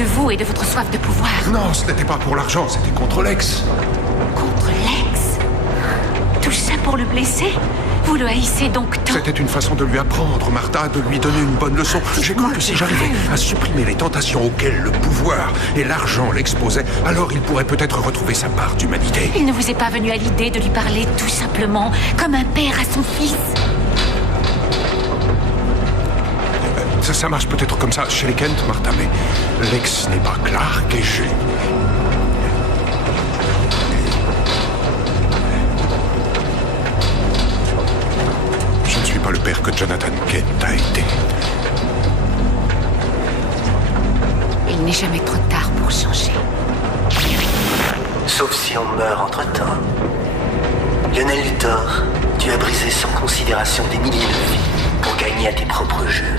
de vous et de votre soif de pouvoir. Non, ce n'était pas pour l'argent, c'était contre Lex. Contre Lex? Tout ça pour le blesser? Vous le haïssez donc tant? C'était une façon de lui apprendre, Martha, de lui donner une bonne leçon. J'ai cru que si j'arrivais à supprimer les tentations auxquelles le pouvoir et l'argent l'exposaient, alors il pourrait peut-être retrouver sa part d'humanité. Il ne vous est pas venu à l'idée de lui parler tout simplement comme un père à son fils? Ça marche peut-être comme ça chez les Kent, Martha, mais Lex n'est pas Clark et je ne suis pas le père que Jonathan Kent a été. Il n'est jamais trop tard pour changer. Sauf si on meurt entre-temps. Lionel Luthor, tu as brisé sans considération des milliers de vies pour gagner à tes propres jeux.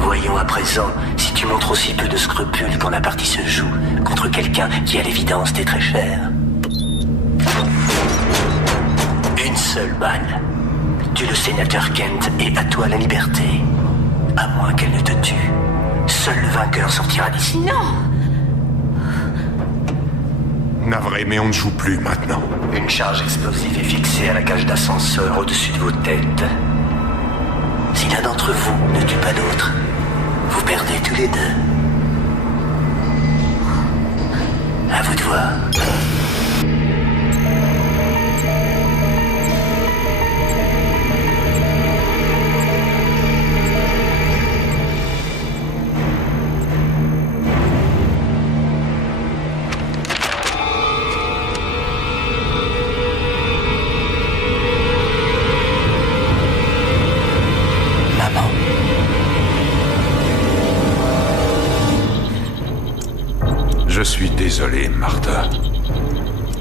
Voyons à présent si tu montres aussi peu de scrupules quand la partie se joue contre quelqu'un qui à l'évidence t'est très cher. Une seule balle. Tue le sénateur Kent et à toi la liberté. À moins qu'elle ne te tue. Seul le vainqueur sortira d'ici. Non! Navré, mais on ne joue plus maintenant. Une charge explosive est fixée à la cage d'ascenseur au-dessus de vos têtes. Si l'un d'entre vous ne tue pas l'autre, vous perdez tous les deux. À vous de voir. Je suis désolé, Martha.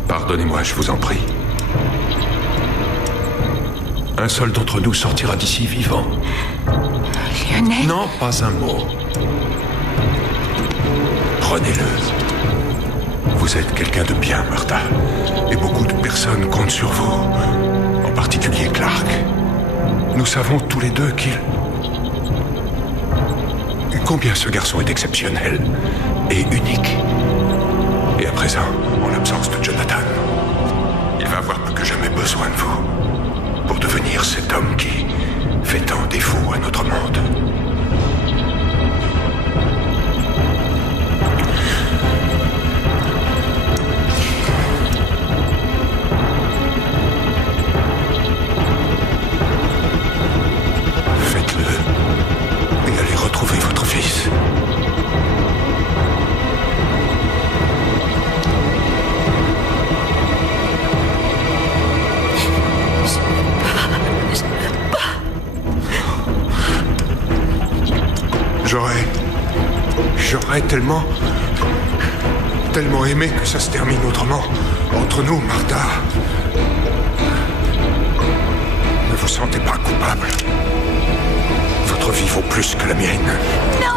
Pardonnez-moi, je vous en prie. Un seul d'entre nous sortira d'ici vivant. Lionel? Non, pas un mot. Prenez-le. Vous êtes quelqu'un de bien, Martha. Et beaucoup de personnes comptent sur vous. En particulier Clark. Nous savons tous les deux combien ce garçon est exceptionnel et unique. Et à présent, en l'absence de Jonathan, il va avoir plus que jamais besoin de vous pour devenir cet homme qui fait tant défaut à notre monde. Faites-le et allez retrouver votre fils. J'aurais tellement aimé que ça se termine autrement. Entre nous, Martha. Ne vous sentez pas coupable. Votre vie vaut plus que la mienne. Non!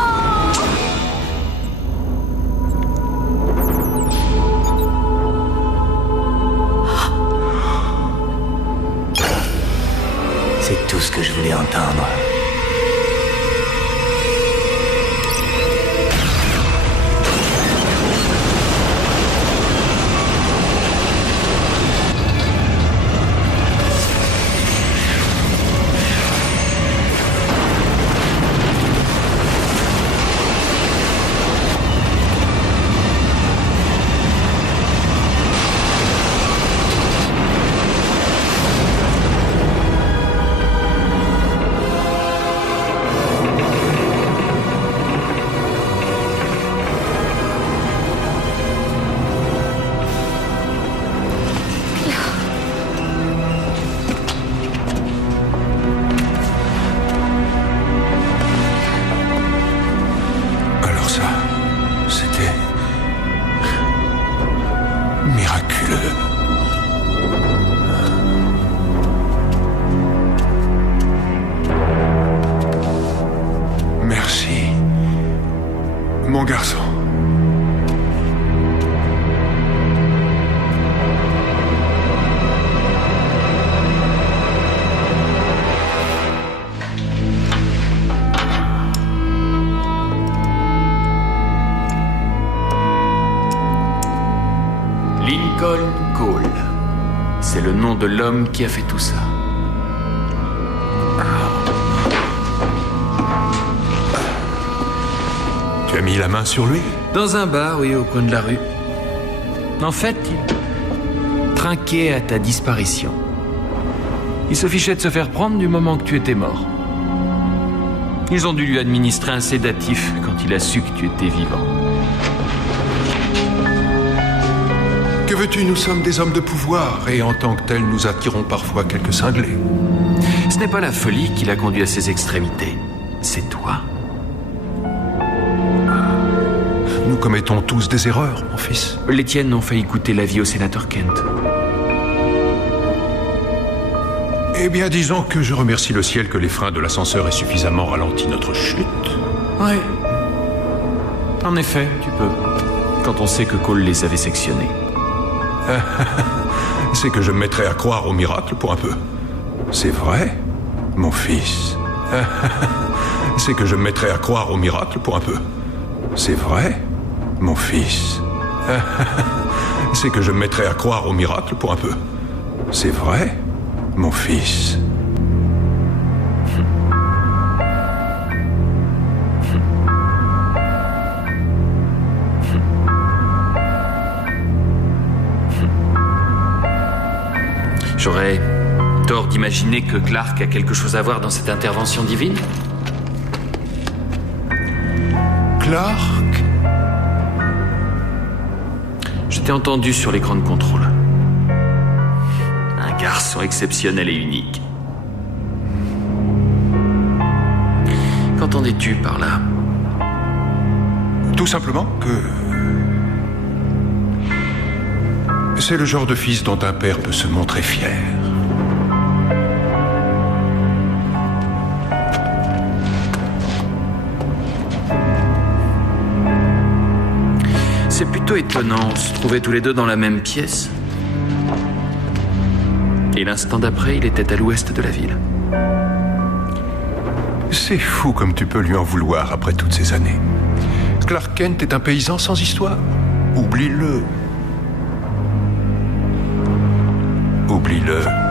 C'est tout ce que je voulais entendre. Mon garçon. Lincoln Cole. C'est le nom de l'homme qui a fait tout ça. Tu as mis la main sur lui? Dans un bar, oui, au coin de la rue. En fait, il trinquait à ta disparition. Il se fichait de se faire prendre du moment que tu étais mort. Ils ont dû lui administrer un sédatif quand il a su que tu étais vivant. Que veux-tu? Nous sommes des hommes de pouvoir, et en tant que tels, nous attirons parfois quelques cinglés. Ce n'est pas la folie qui l'a conduit à ses extrémités. C'est toi. Nous commettons tous des erreurs, mon fils. Les tiennes ont failli coûter la vie au sénateur Kent. Eh bien, disons que je remercie le ciel que les freins de l'ascenseur aient suffisamment ralenti notre chute. Ouais. En effet, tu peux. Quand on sait que Cole les avait sectionnés. C'est que je me mettrais à croire au miracle pour un peu. C'est vrai, mon fils. C'est que je me mettrais à croire au miracle pour un peu. C'est vrai, mon fils. C'est que je me mettrais à croire au miracle pour un peu. C'est vrai, mon fils. J'aurais tort d'imaginer que Clark a quelque chose à voir dans cette intervention divine? Clark? Je t'ai entendu sur l'écran de contrôle. Un garçon exceptionnel et unique. Qu'entendais-tu par là? Tout simplement que... c'est le genre de fils dont un père peut se montrer fier. C'est plutôt étonnant, on se trouvait tous les deux dans la même pièce. Et l'instant d'après, il était à l'ouest de la ville. C'est fou comme tu peux lui en vouloir après toutes ces années. Clark Kent est un paysan sans histoire. Oublie-le. Oublie-le.